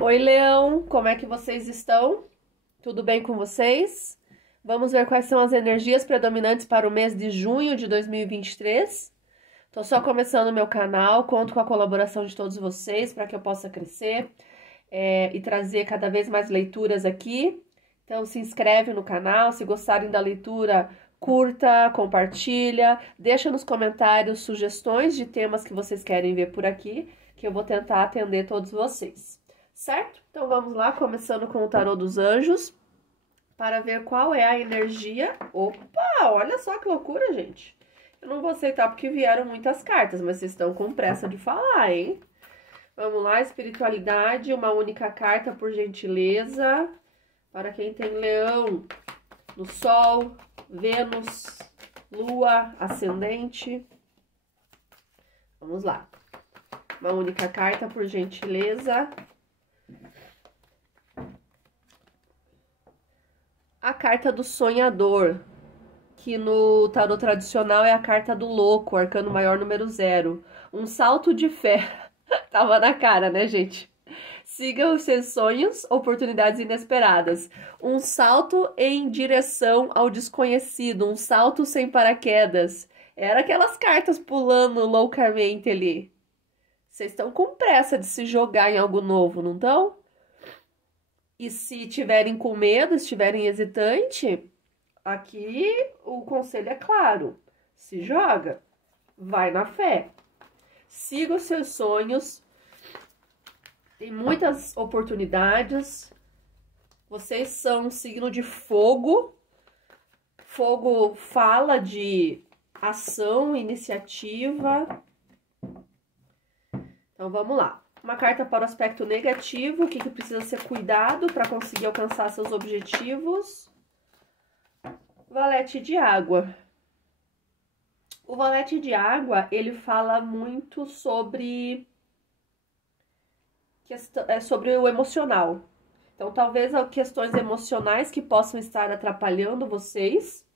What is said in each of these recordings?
Oi, Leão, como é que vocês estão? Tudo bem com vocês? Vamos ver quais são as energias predominantes para o mês de junho de 2023. Tô só começando meu canal, conto com a colaboração de todos vocês para que eu possa crescer e trazer cada vez mais leituras aqui. Então, se inscreve no canal, se gostarem da leitura, curta, compartilha, deixa nos comentários sugestões de temas que vocês querem ver por aqui, que eu vou tentar atender todos vocês. Certo? Então vamos lá, começando com o tarô dos anjos, para ver qual é a energia. Opa, olha só que loucura, gente. Eu não vou aceitar porque vieram muitas cartas, mas vocês estão com pressa de falar, hein? Vamos lá, espiritualidade, uma única carta, por gentileza. Para quem tem leão no sol, Vênus, lua, ascendente. Vamos lá. Uma única carta, por gentileza. A carta do sonhador, que no tarô tradicional é a carta do louco, arcano maior número 0. Um salto de fé. Tava na cara, né, gente? Siga os seus sonhos, oportunidades inesperadas. Um salto em direção ao desconhecido, um salto sem paraquedas. Era aquelas cartas pulando loucamente ali. Vocês estão com pressa de se jogar em algo novo, não estão? E se tiverem com medo, estiverem hesitante, aqui o conselho é claro. Se joga, vai na fé. Siga os seus sonhos. Tem muitas oportunidades. Vocês são um signo de fogo. Fogo fala de ação, iniciativa. Então vamos lá. Uma carta para o aspecto negativo, o que precisa ser cuidado para conseguir alcançar seus objetivos. Valete de água. O valete de água, ele fala muito sobre o emocional. Então, talvez questões emocionais que possam estar atrapalhando vocês.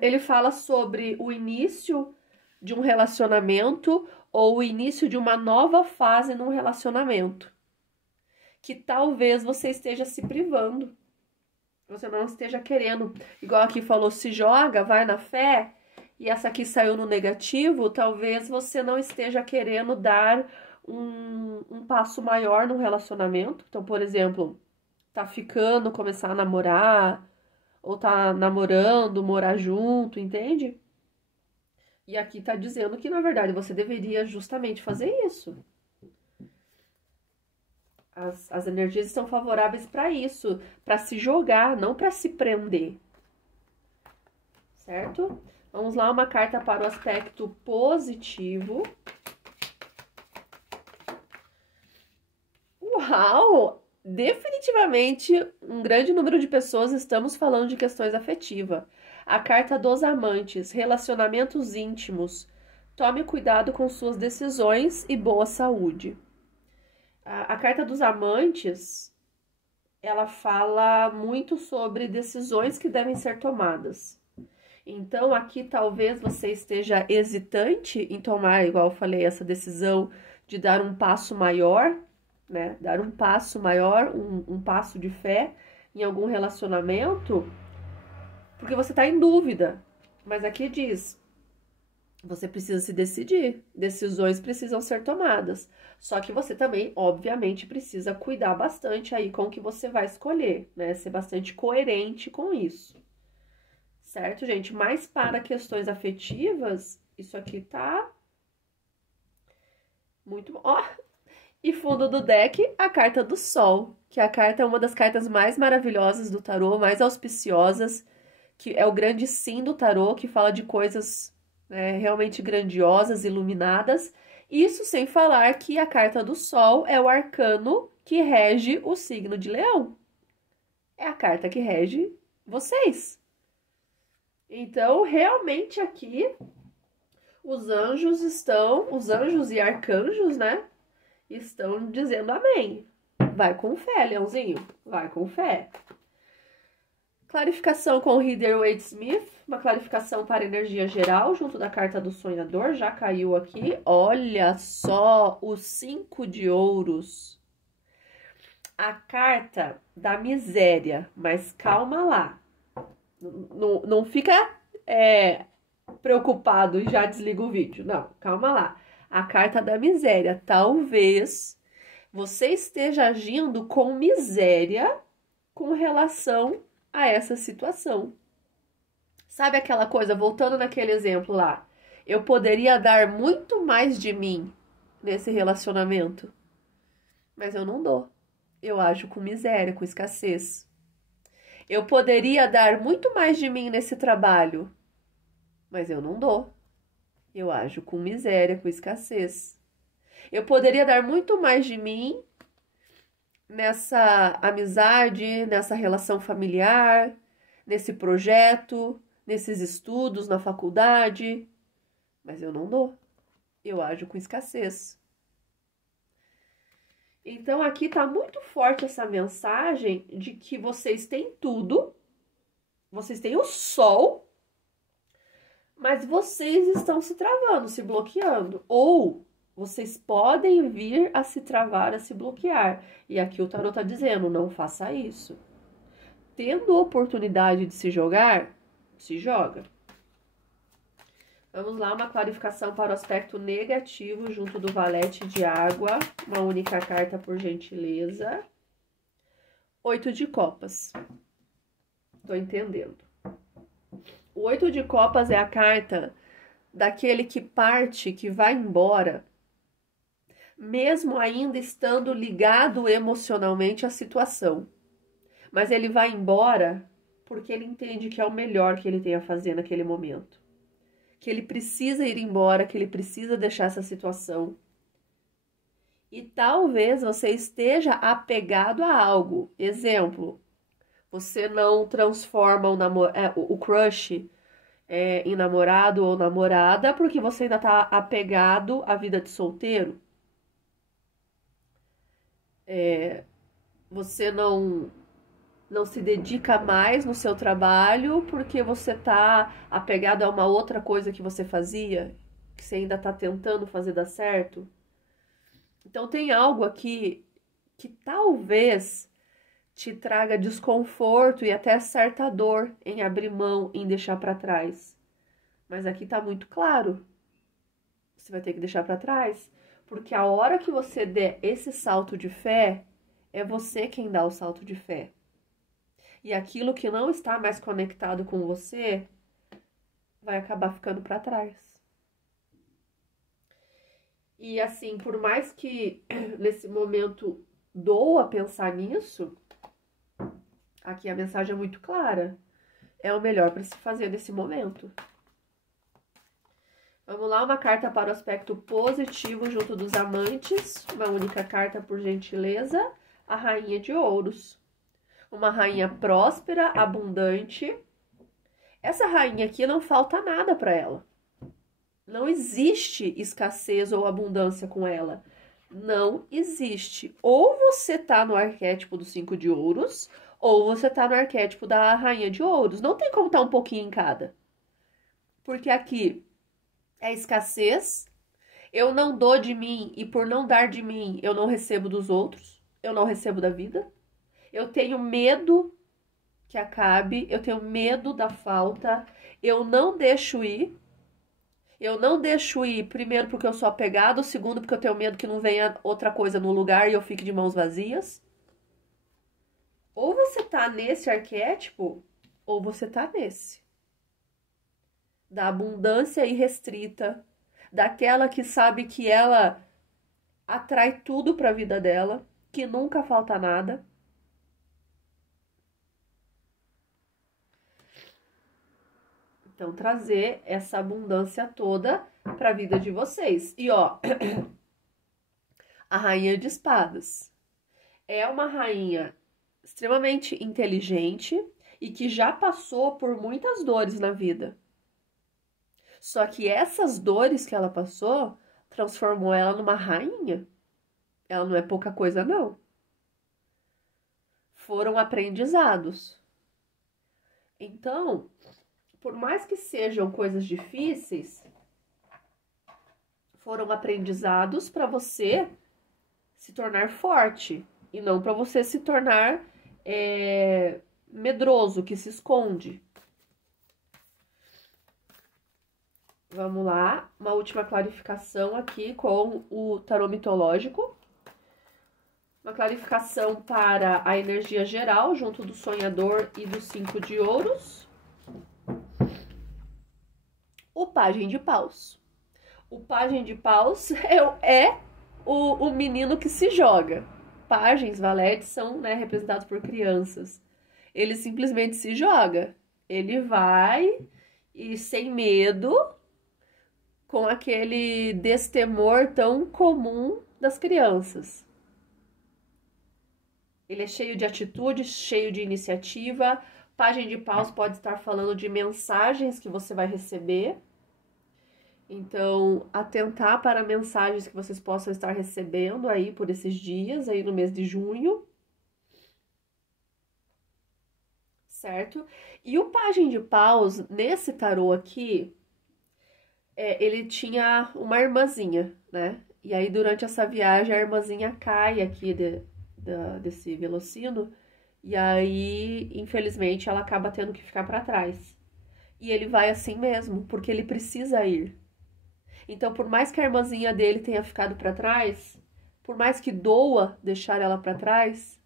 Ele fala sobre o início de um relacionamento ou o início de uma nova fase num relacionamento, que talvez você esteja se privando, você não esteja querendo, igual aqui falou, se joga, vai na fé, e essa aqui saiu no negativo, talvez você não esteja querendo dar um passo maior no relacionamento. Então, por exemplo, tá ficando, começar a namorar, ou tá namorando, morar junto, entende? E aqui tá dizendo que, na verdade, você deveria justamente fazer isso. As energias estão favoráveis para isso, para se jogar, não para se prender. Certo? Vamos lá, uma carta para o aspecto positivo. Uau! Definitivamente, um grande número de pessoas estamos falando de questões afetivas. A carta dos amantes, relacionamentos íntimos. Tome cuidado com suas decisões e boa saúde. A carta dos amantes, ela fala muito sobre decisões que devem ser tomadas. Então, aqui talvez você esteja hesitante em tomar, igual eu falei, essa decisão de dar um passo maior, né? Dar um passo maior, um passo de fé em algum relacionamento, porque você está em dúvida. Mas aqui diz, você precisa se decidir, decisões precisam ser tomadas. Só que você também, obviamente, precisa cuidar bastante aí com o que você vai escolher, né? Ser bastante coerente com isso. Certo, gente? Mas para questões afetivas, isso aqui tá muito bom. Ó, e fundo do deck, a carta do Sol, que a carta é uma das cartas mais maravilhosas do tarô, mais auspiciosas, que é o grande sim do tarô, que fala de coisas realmente grandiosas, iluminadas. Isso sem falar que a carta do Sol é o arcano que rege o signo de Leão. É a carta que rege vocês. Então, realmente aqui, os anjos e arcanjos, né, estão dizendo amém. Vai com fé, Leãozinho, vai com fé. Clarificação com Rider-Waite-Smith, uma clarificação para energia geral, junto da carta do sonhador, já caiu aqui. Olha só, os 5 de ouros. A carta da miséria, mas calma lá. Não fica preocupado e já desliga o vídeo. Não, calma lá. A carta da miséria. Talvez você esteja agindo com miséria com relação a essa situação. Sabe aquela coisa, voltando naquele exemplo lá, eu poderia dar muito mais de mim nesse relacionamento, mas eu não dou. Eu ajo com miséria, com escassez. Eu poderia dar muito mais de mim nesse trabalho, mas eu não dou. Eu ajo com miséria, com escassez. Eu poderia dar muito mais de mim nessa amizade, nessa relação familiar, nesse projeto, nesses estudos na faculdade, mas eu não dou. Eu ajo com escassez. Então aqui tá muito forte essa mensagem de que vocês têm tudo, vocês têm o sol, mas vocês estão se travando, se bloqueando, ou vocês podem vir a se travar, a se bloquear. E aqui o tarot tá dizendo, não faça isso. Tendo oportunidade de se jogar, se joga. Vamos lá, uma clarificação para o aspecto negativo junto do valete de água. Uma única carta, por gentileza. 8 de copas. Tô entendendo. O 8 de copas é a carta daquele que parte, que vai embora, mesmo ainda estando ligado emocionalmente à situação. Mas ele vai embora porque ele entende que é o melhor que ele tem a fazer naquele momento. Que ele precisa ir embora, que ele precisa deixar essa situação. E talvez você esteja apegado a algo. Exemplo, você não transforma o crush em namorado ou namorada porque você ainda está apegado à vida de solteiro. Você não se dedica mais no seu trabalho porque você tá apegado a uma outra coisa que você fazia, que você ainda tá tentando fazer dar certo. Então tem algo aqui que talvez te traga desconforto e até certa dor em abrir mão, em deixar para trás. Mas aqui tá muito claro. Você vai ter que deixar para trás, porque a hora que você der esse salto de fé, é você quem dá o salto de fé. E aquilo que não está mais conectado com você vai acabar ficando para trás. E assim, por mais que nesse momento doa pensar nisso, aqui a mensagem é muito clara. É o melhor para se fazer nesse momento. Vamos lá, uma carta para o aspecto positivo junto dos amantes. Uma única carta, por gentileza. A Rainha de Ouros. Uma rainha próspera, abundante. Essa rainha aqui não falta nada para ela. Não existe escassez ou abundância com ela. Não existe. Ou você tá no arquétipo do 5 de ouros, ou você tá no arquétipo da Rainha de Ouros. Não tem como estar um pouquinho em cada. Porque aqui é escassez. Eu não dou de mim e por não dar de mim, eu não recebo dos outros. Eu não recebo da vida. Eu tenho medo que acabe, eu tenho medo da falta, eu não deixo ir. Eu não deixo ir, primeiro, porque eu sou apegado, segundo, porque eu tenho medo que não venha outra coisa no lugar e eu fique de mãos vazias. Ou você tá nesse arquétipo, ou você tá nesse. Da abundância irrestrita, daquela que sabe que ela atrai tudo para a vida dela, que nunca falta nada. Então, trazer essa abundância toda para a vida de vocês. E, ó, a Rainha de Espadas é uma rainha extremamente inteligente e que já passou por muitas dores na vida. Só que essas dores que ela passou transformou ela numa rainha. Ela não é pouca coisa, não. Foram aprendizados. Então, por mais que sejam coisas difíceis, foram aprendizados para você se tornar forte e não para você se tornar medroso, que se esconde. Vamos lá, uma última clarificação aqui com o tarô mitológico. Uma clarificação para a energia geral, junto do sonhador e do 5 de ouros. O pajem de paus. O pajem de paus é o menino que se joga. Pagens, valetes são, né, representados por crianças. Ele simplesmente se joga. Ele vai e sem medo, com aquele destemor tão comum das crianças. Ele é cheio de atitude, cheio de iniciativa. Pajem de paus pode estar falando de mensagens que você vai receber. Então, atentar para mensagens que vocês possam estar recebendo aí por esses dias, aí no mês de junho. Certo? E o pajem de paus, nesse tarô aqui, ele tinha uma irmãzinha, né? E aí, durante essa viagem, a irmãzinha cai aqui desse velocino, e aí, infelizmente, ela acaba tendo que ficar para trás. E ele vai assim mesmo, porque ele precisa ir. Então, por mais que a irmãzinha dele tenha ficado para trás, por mais que doa deixar ela para trás,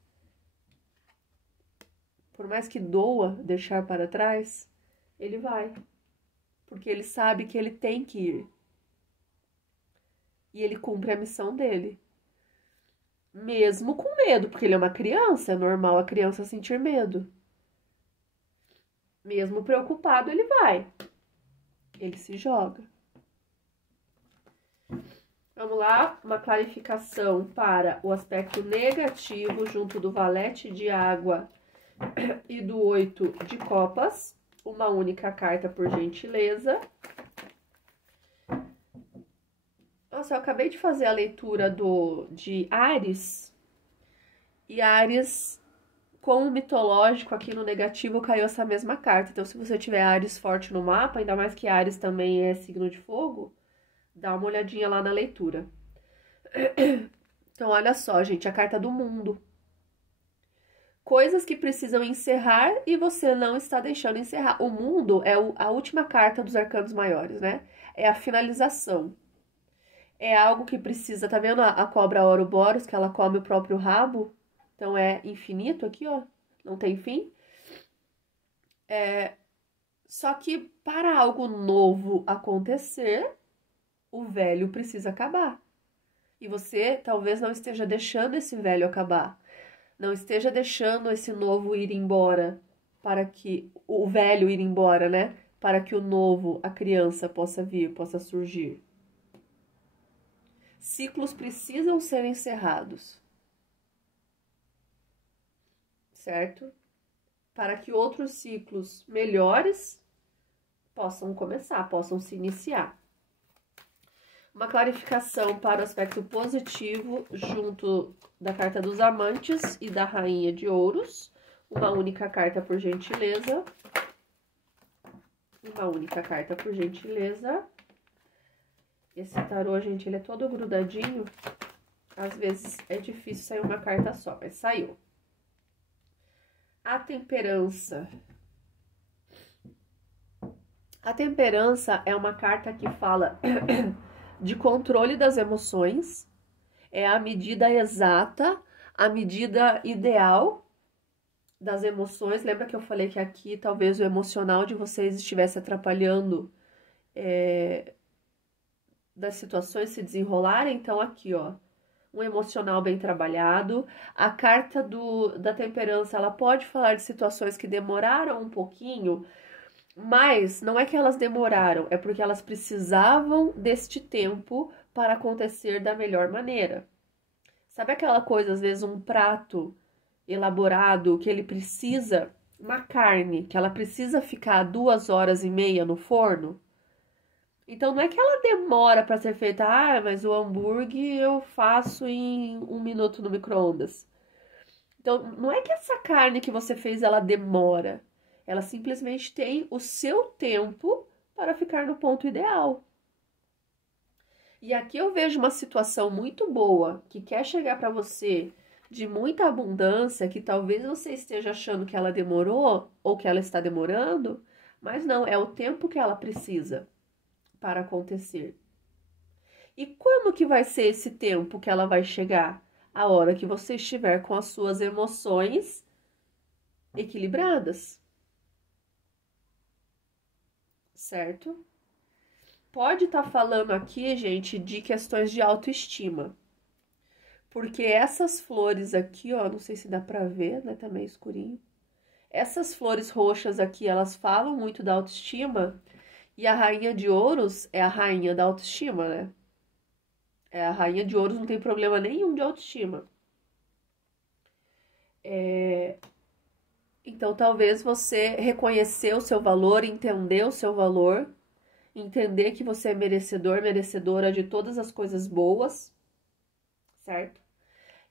por mais que doa deixar para trás, ele vai. Porque ele sabe que ele tem que ir. E ele cumpre a missão dele. Mesmo com medo, porque ele é uma criança, é normal a criança sentir medo. Mesmo preocupado, ele vai. Ele se joga. Vamos lá, uma clarificação para o aspecto negativo junto do valete de água e do 8 de copas. Uma única carta, por gentileza. Nossa, eu acabei de fazer a leitura de Áries. E Áries, com o mitológico aqui no negativo, caiu essa mesma carta. Então, se você tiver Áries forte no mapa, ainda mais que Áries também é signo de fogo, dá uma olhadinha lá na leitura. Então, olha só, gente, a carta do mundo. Coisas que precisam encerrar e você não está deixando encerrar. O mundo é a última carta dos arcanos maiores, né? É a finalização. É algo que precisa, tá vendo a cobra Ouroboros, que ela come o próprio rabo? Então, é infinito aqui, ó. Não tem fim. Só que para algo novo acontecer, o velho precisa acabar. E você talvez não esteja deixando esse velho acabar. Não esteja deixando esse novo ir embora, para que o velho ir embora, né? Para que o novo, a criança, possa vir, possa surgir. Ciclos precisam ser encerrados. Certo? Para que outros ciclos melhores possam começar, possam se iniciar. Uma clarificação para o aspecto positivo junto da carta dos amantes e da rainha de ouros. Uma única carta, por gentileza. Uma única carta, por gentileza. Esse tarô, gente, ele é todo grudadinho. Às vezes é difícil sair uma carta só, mas saiu. A temperança. A temperança é uma carta que fala de controle das emoções. É a medida exata, a medida ideal das emoções. Lembra que eu falei que aqui talvez o emocional de vocês estivesse atrapalhando das situações se desenrolarem? Então, aqui, ó, um emocional bem trabalhado. A carta da temperança, ela pode falar de situações que demoraram um pouquinho, mas não é que elas demoraram, é porque elas precisavam deste tempo para acontecer da melhor maneira. Sabe aquela coisa, às vezes, um prato elaborado que ele precisa, uma carne, que ela precisa ficar 2h30 no forno? Então, não é que ela demora para ser feita, mas o hambúrguer eu faço em 1 minuto no micro-ondas. Então, não é que essa carne que você fez, ela demora. Ela simplesmente tem o seu tempo para ficar no ponto ideal. E aqui eu vejo uma situação muito boa que quer chegar para você de muita abundância, que talvez você esteja achando que ela demorou ou que ela está demorando, mas não, é o tempo que ela precisa para acontecer. E quando que vai ser esse tempo que ela vai chegar? A hora que você estiver com as suas emoções equilibradas. Certo? Pode estar falando aqui, gente, de questões de autoestima. Porque essas flores aqui, ó, não sei se dá pra ver, né? Tá meio escurinho. Essas flores roxas aqui, elas falam muito da autoestima. E a rainha de ouros é a rainha da autoestima, né? A rainha de ouros não tem problema nenhum de autoestima. Então, talvez você reconhecer o seu valor, entender o seu valor, entender que você é merecedor, merecedora de todas as coisas boas, certo?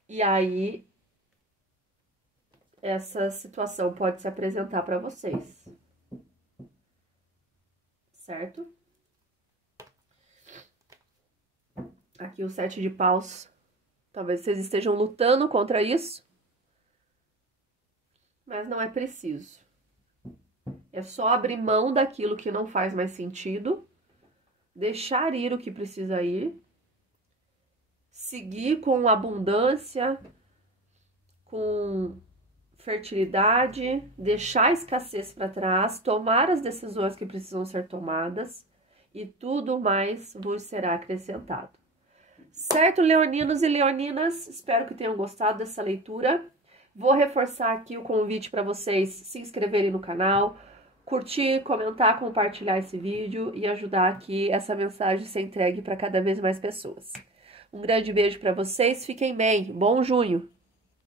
E aí, essa situação pode se apresentar para vocês, certo? Aqui o 7 de paus. Talvez vocês estejam lutando contra isso, mas não é preciso. É só abrir mão daquilo que não faz mais sentido, deixar ir o que precisa ir, seguir com abundância, com fertilidade, deixar a escassez para trás, tomar as decisões que precisam ser tomadas e tudo mais vos será acrescentado. Certo, leoninos e leoninas? Espero que tenham gostado dessa leitura. Vou reforçar aqui o convite para vocês se inscreverem no canal, curtir, comentar, compartilhar esse vídeo e ajudar aqui essa mensagem a ser entregue para cada vez mais pessoas. Um grande beijo para vocês, fiquem bem, bom junho!